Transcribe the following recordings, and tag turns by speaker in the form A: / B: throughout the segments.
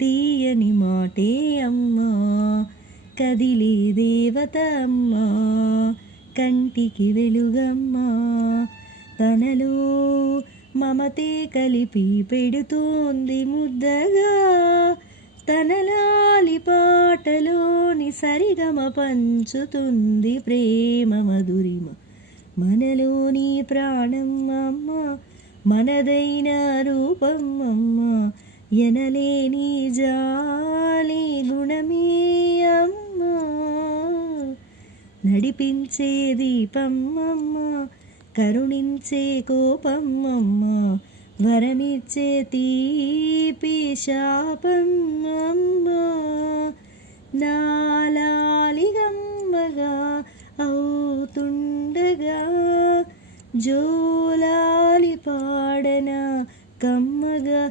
A: తీయని మాటే అమ్మా కదిలే దేవత అమ్మా కంటికి వెలుగమ్మా తనలో మమతే కలిపి పెడుతోంది ముద్దగా తనలాలి పాటలోని సరిగమ పంచుతుంది ప్రేమ మధురిమ. మనలోని ప్రాణం అమ్మ మనదైన రూపం అమ్మ ఎనలేని జాలి గుణమే అమ్మా. నడిపించే దీపమ్మమ్మ కరుణించే కోపమ్మమ్మ వరమిచ్చే తీపి శాపమ్మమ్మ. నాలాలిగమ్మగా అవుతుండగా జోలాలి పాడన కమ్మగా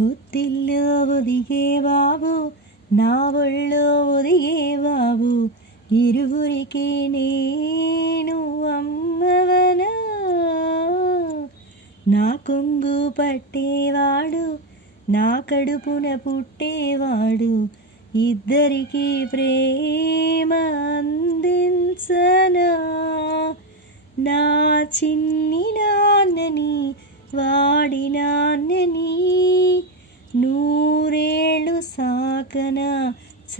A: పొత్తిల్లో ఒదిగే బాబు నా ఒళ్ళో ఒదిగే బాబు ఇరువురికి నేను అమ్మవనా? నా కొంగు పట్టేవాడు నా కడుపున పుట్టేవాడు ఇద్దరికి ప్రేమ అందించనా? నా చిన్ని నాన్నని వాడినా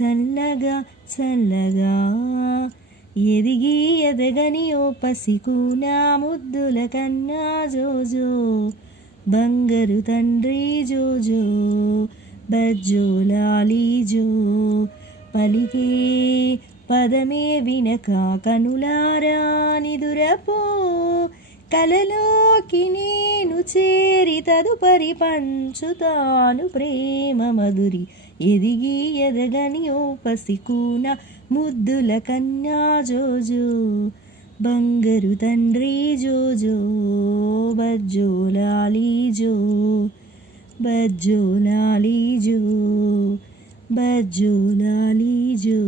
A: చల్లగా చల్లగా. ఎదిగి ఎదగని ఓ పసికూనా ముద్దుల కన్నా జోజో. బంగరు తండ్రి జోజో బజ్జోలాలీజో పలికే పదమే వినక కనులారా నిదురపో. కలలోకి నేను చేరి తదుపరి పంచుతాను ప్రేమ మధురి. ఎదిగి ఎదగని ఓ పసికూన ముద్దుల కన్యా జోజో. బంగరు తండ్రి జోజో బజ్జో లాలీజో బజ్జో లాలీజో బజ్జో లాలీజో